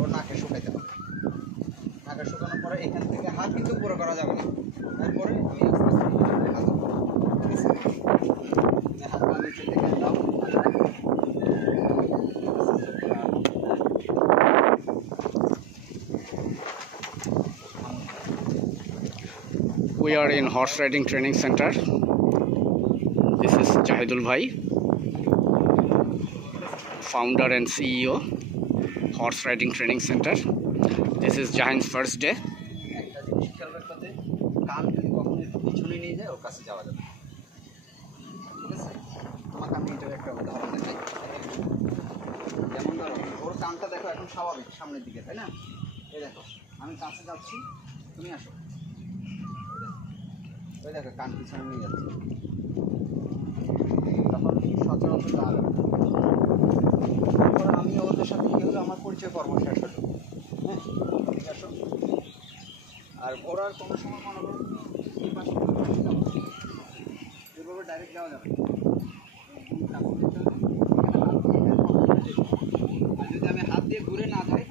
ওর নাকে শুকাইতে হবে। নাকে শুকানোর পরে এখান থেকে হাত কিন্তু পুরো করা যাবে না। তারপরে আমি হাত পা নিচে থেকে দাও। We are in horse riding training center. This is Jahidul Bhai, founder and CEO, Horse Riding Training Center. This is Jahin's first day. একটা জিনিস খেয়াল রাখতে হবে, কান যদি কখনো একটু পিছনে নিয়ে যায় ওর কাছে যাওয়া যাবে। ঠিক আছে, তোমাকে আমি এটার একটা উদাহরণ দেখাই। যেমন ধরো ওর কানটা দেখো এখন স্বাভাবিক সামনের দিকে, তাই না? এই দেখো আমি কাছে যাচ্ছি, তুমি আসো। ওই দেখো কান পিছনে নিয়ে যাচ্ছে, তখন সচরাচর যাওয়া যাবে। তারপর আমি ওদের সাথে কী হলো, আমার পরিচয় পর্ব শেষ হলো। হ্যাঁ, ঠিক আসো। আর ঘোরার কোনো সময় মনে করো এই পাশে এভাবে ডাইরেক্ট যাওয়া যাবে। আর যদি আমি হাত দিয়ে ঘুরে না যাই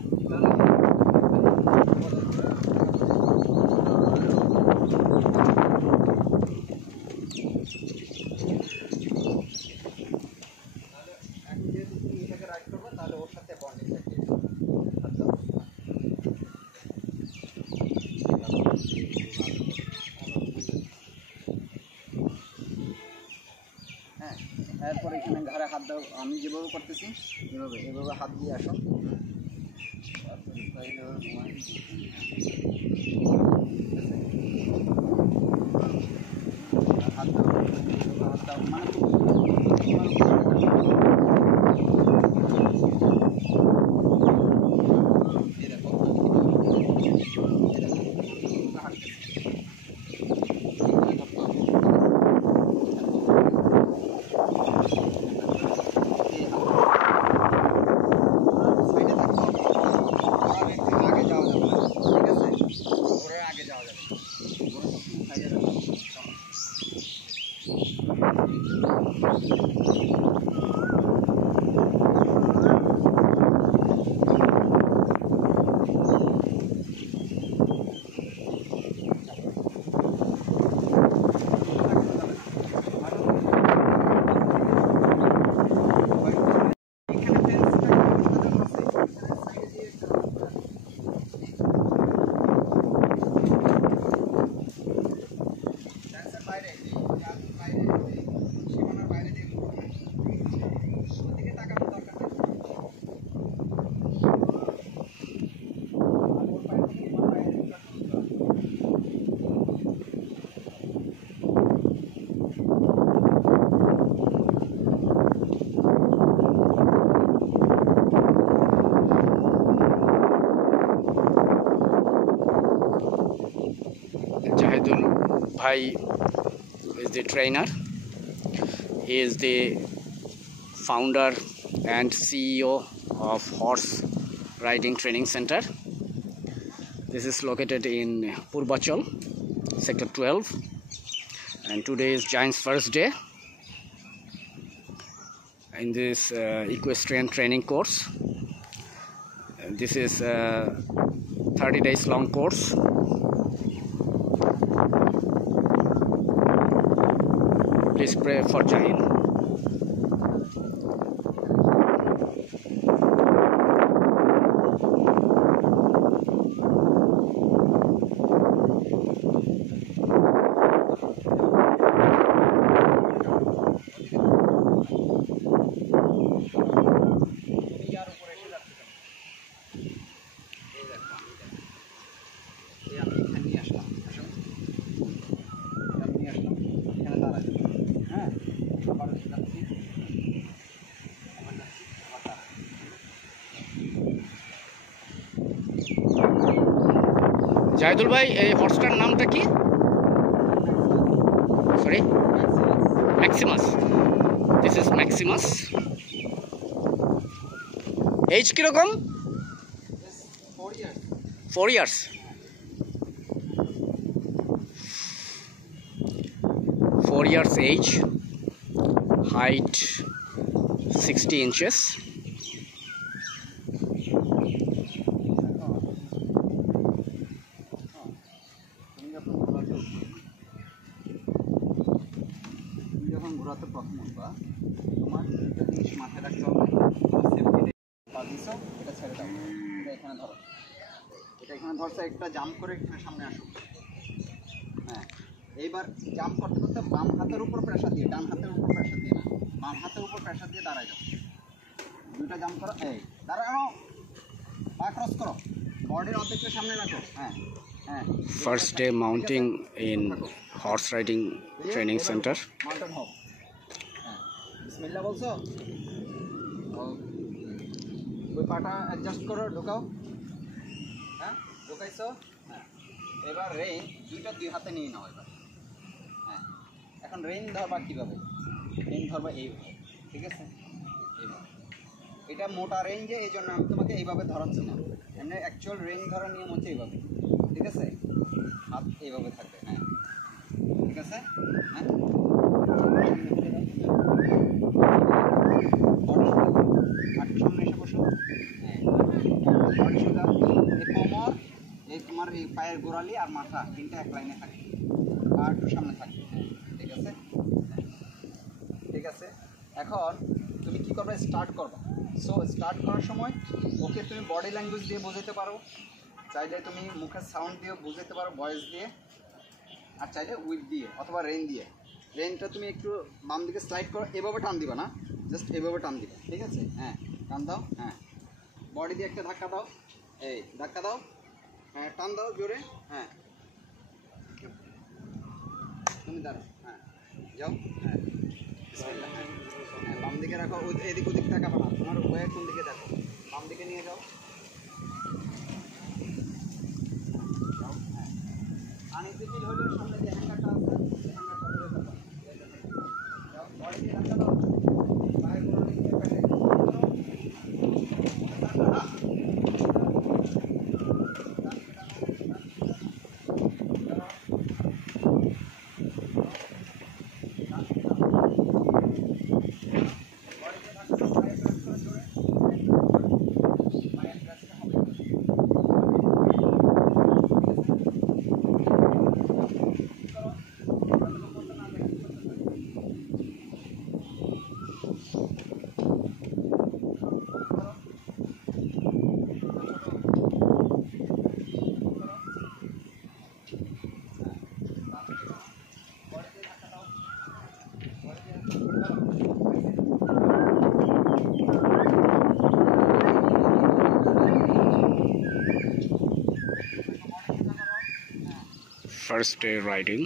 তাহলে এখন যেহেতু তুমি এটাকে রাইড করবে তাহলে ওর সাথে বন্ডিং থাকবে। হ্যাঁ, এরপরে এখানে ঘাড়ে হাত দাও, আমি যেভাবে করতেছি এভাবে হাত দিয়ে আসো। হাত দাও মানে Jahidul Bhai is the trainer. He is the founder and CEO of Horse Riding Training Center. This is located in Purvachal, Sector 12, and today is Jahin's first day in this equestrian training course. This is a 30 days long course. Please pray for Jahin. Zahidul ভাই, এই হর্সটার নামটা কি? Sorry, Maximus. This is Maximus. Age কিরকম? 4 years. Four years age, height 60 inches. প্রথম উঠবা তোমার একটা জিনিস মাথায় রাখতে হবে, সেফটি পা দিছো, এটা ছেড়ে দাও, এটা এখানে ধরো, এটা এখানে ধরছে, একটা জাম্প করে এখানে সামনে আসো। হ্যাঁ, এইবার জাম্প করতে করতে বাম হাতের উপর প্রেশার দিয়ে, ডান হাতের উপর প্রেশার দিয়ে না, বাম হাতের উপর প্রেশার দিয়ে দাঁড়ায় যাও। দুইটা জাম্প করো, এই দাঁড়াও, পা ক্রস করো, বডির অর্ধেকটা সামনে রাখো। হ্যাঁ হ্যাঁ, First day mounting in horse riding training center. Mountain হোক। হ্যাঁ, বিসমিল্লাহ বলছো, ওই পাটা অ্যাডজাস্ট করো, ঢোকাও। হ্যাঁ, ঢোকাইছো। হ্যাঁ, এবার রেইন দুইটা দুই হাতে নিয়ে নাও এবার। হ্যাঁ, এখন রেইন ধরবা কীভাবে? রেইন ধরবা এইভাবে, ঠিক আছে? এইভাবে, এটা মোটা রেঞ্জে, এই জন্য আমি তোমাকে এইভাবে ধরাচ্ছি না, এমনি অ্যাকচুয়াল রেঞ্জ ধরার নিয়ম হচ্ছে এইভাবে, ঠিক আছে? হাত এইভাবে থাকবে। হ্যাঁ, ঠিক আছে। হ্যাঁ, হাঁটু সামনে এসে বসো। হ্যাঁ, বডি সোজা, এই কোমর, এই তোমার এই পায়ের গোড়ালি আর মাথা তিনটা এক লাইনে থাকে, পা একটু সামনে থাকে। ঠিক আছে, ঠিক আছে। এখন তুমি কী করবে? স্টার্ট করবে। সো স্টার্ট করার সময় ওকে তুমি বডি ল্যাঙ্গুয়েজ দিয়ে বোঝাতে পারো, চাইলে তুমি মুখের সাউন্ড দিয়ে বোঝাতে পারো, ভয়েস দিয়ে, আর চাইলে উইথ দিয়ে অথবা রেইন দিয়ে। রেইনটা তুমি একটু বাম দিকে স্লাইড করো, এভাবে টান দিবা না, জাস্ট এভাবে টান দিবা, ঠিক আছে? হ্যাঁ, টান দাও। হ্যাঁ, বডি দিয়ে একটা ধাক্কা দাও, এই ধাক্কা দাও। হ্যাঁ, টান দাও জোরে। হ্যাঁ, তুমি দাঁড়াও। হ্যাঁ, যাও। হ্যাঁ, বিসমিল্লাহ। হ্যাঁ, বাম দিকে রাখো, এদিক ওদিক তাকাবে না, তোমার ওয়ে কোন দিকে দেখো, বাম দিকে নিয়ে যাও। যাও। হ্যাঁ, আনিতে ফিল হলে সামনে যে হ্যাঙ্গারটা আছে, সেই হ্যাঙ্গারটা ধরে থাকো। যাও, বডি দিয়ে ধাক্কা দাও, পায়ের গোড়া দিকে পেটে First day riding.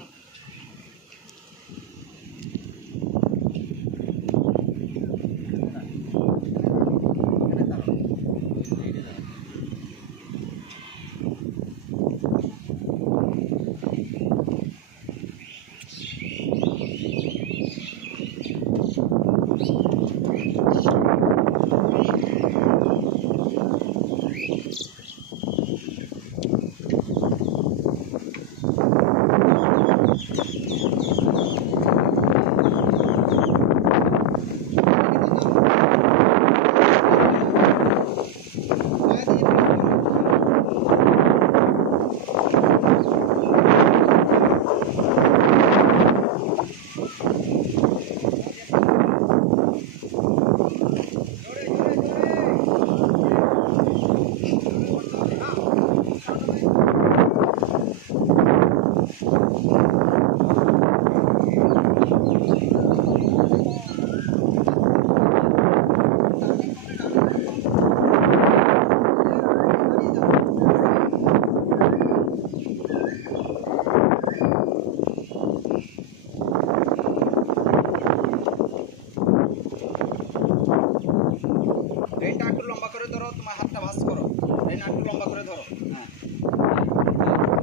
রেইনটা একটু লম্বা করে ধরো, তোমার হাতটা ভাঁজ করো, রেইনটা একটু লম্বা করে ধরো। হ্যাঁ,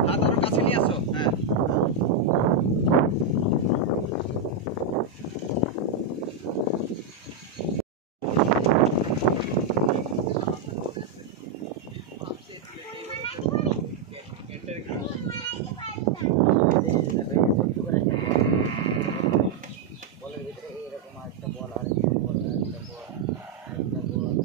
হাত আরো কাছে নিয়ে আসো। হ্যাঁ, বলের ভিতরে এইরকম একটা বল, আর একটা বল, আর একটা বল, আর একটা বল।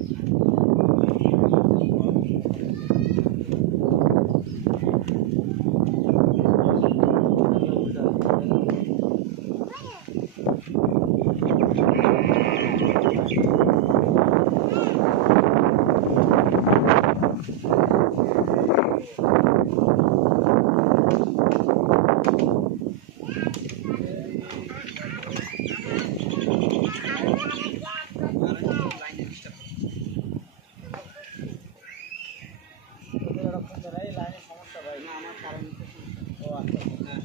না আমার কারেন্টের সমস্যা। ও আচ্ছা। হ্যাঁ